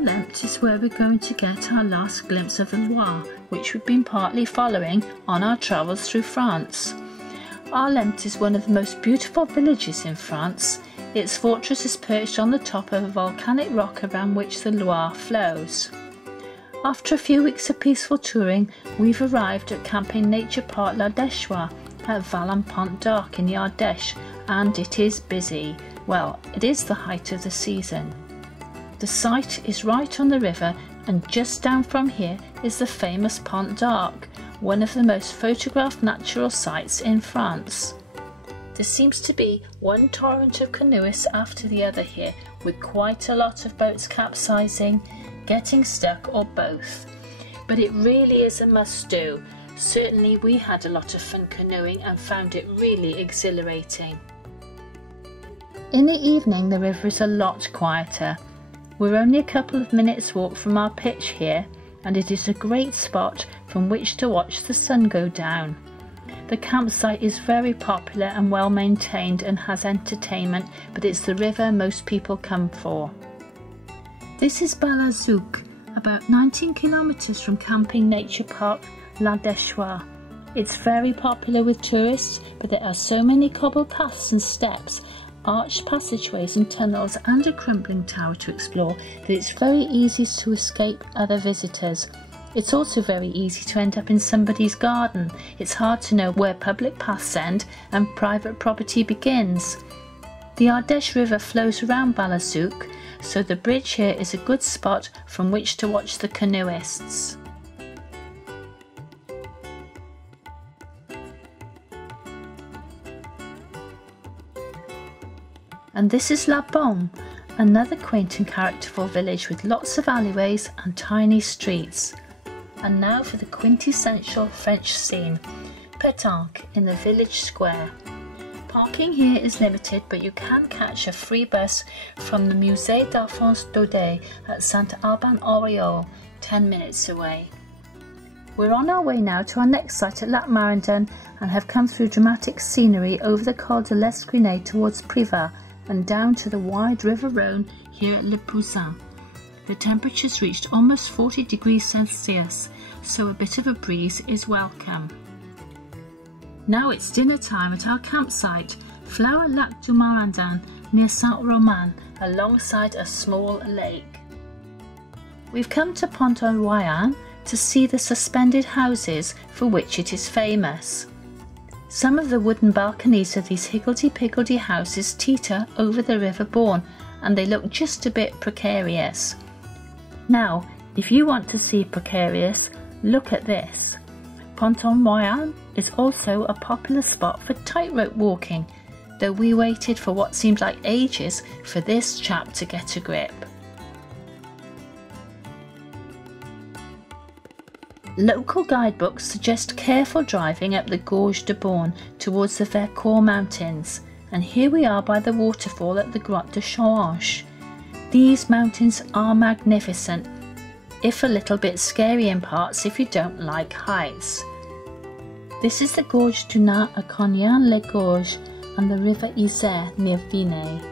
Lempt is where we're going to get our last glimpse of the Loire, which we've been partly following on our travels through France. Lempt is one of the most beautiful villages in France. Its fortress is perched on the top of a volcanic rock around which the Loire flows. After a few weeks of peaceful touring, we've arrived at Camping Nature Park L'Ardèchois at Valent-Pont-d'Arc in the Ardèche, and it is busy. Well, it is the height of the season. The site is right on the river, and just down from here is the famous Pont d'Arc, one of the most photographed natural sites in France. There seems to be one torrent of canoeists after the other here, with quite a lot of boats capsizing, getting stuck, or both. But it really is a must-do. Certainly we had a lot of fun canoeing and found it really exhilarating. In the evening the river is a lot quieter. We're only a couple of minutes walk from our pitch here, and it is a great spot from which to watch the sun go down. The campsite is very popular and well maintained and has entertainment, but it's the river most people come for. This is Bar-la-Zouch, about 19 kilometres from Camping Nature Park L'Ardèchois. It's very popular with tourists, but there are so many cobbled paths and steps, arched passageways and tunnels, and a crumbling tower to explore that it's very easy to escape other visitors. It's also very easy to end up in somebody's garden. It's hard to know where public paths end and private property begins. The Ardèche River flows around Bar-la-Zouch, so the bridge here is a good spot from which to watch the canoeists. And this is La Baume, another quaint and characterful village with lots of alleyways and tiny streets. And now for the quintessential French scene, Pétanque in the village square. Parking here is limited, but you can catch a free bus from the Musée d'Alphonse Daudet at Saint-Alban-en-Riol, 10 minutes away. We're on our way now to our next site at Lac Marandon and have come through dramatic scenery over the Col de l'Escrinet towards Privas and down to the wide River Rhône here at Le Poussin. The temperature's reached almost 40 degrees Celsius, so a bit of a breeze is welcome. Now it's dinner time at our campsite, Flower Lac du Marandon, near Saint-Romain, alongside a small lake. We've come to Pont-en-Royan to see the suspended houses for which it is famous. Some of the wooden balconies of these higgledy-piggledy houses teeter over the River Bourne, and they look just a bit precarious. Now, if you want to see precarious, look at this. Pont-en-Royan is also a popular spot for tightrope walking, though we waited for what seemed like ages for this chap to get a grip. Local guidebooks suggest careful driving up the Gorge de Born towards the Vercors Mountains, and here we are by the waterfall at the Grotte de Charanche. These mountains are magnificent, if a little bit scary in parts if you don't like heights. This is the Gorge du Nat à Cognan-les-Gorges and the River Isère near Vinay.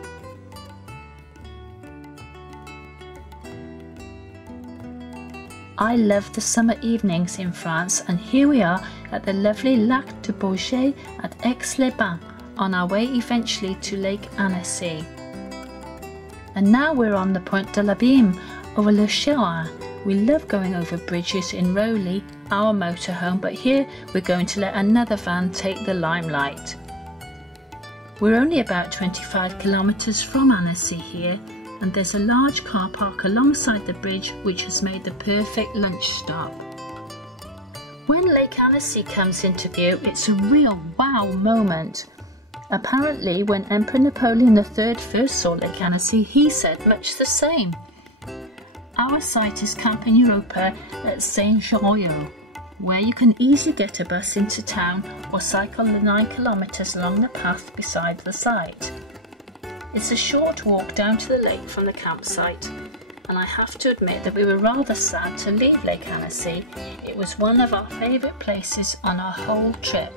I love the summer evenings in France, and here we are at the lovely Lac de Bourget at Aix-les-Bains, on our way eventually to Lake Annecy. And now we're on the Pont de l'Abîme over Le Chéron. We love going over bridges in Rowley, our motorhome, but here we're going to let another van take the limelight. We're only about 25 kilometres from Annecy here, and there's a large car park alongside the bridge which has made the perfect lunch stop. When Lake Annecy comes into view, it's a real wow moment. Apparently when Emperor Napoleon III first saw Lake Annecy, he said much the same. Our site is Camping Europa at Saint-Jean-Royal, where you can easily get a bus into town or cycle the 9 kilometres along the path beside the site. It's a short walk down to the lake from the campsite, and I have to admit that we were rather sad to leave Lake Annecy. It was one of our favourite places on our whole trip.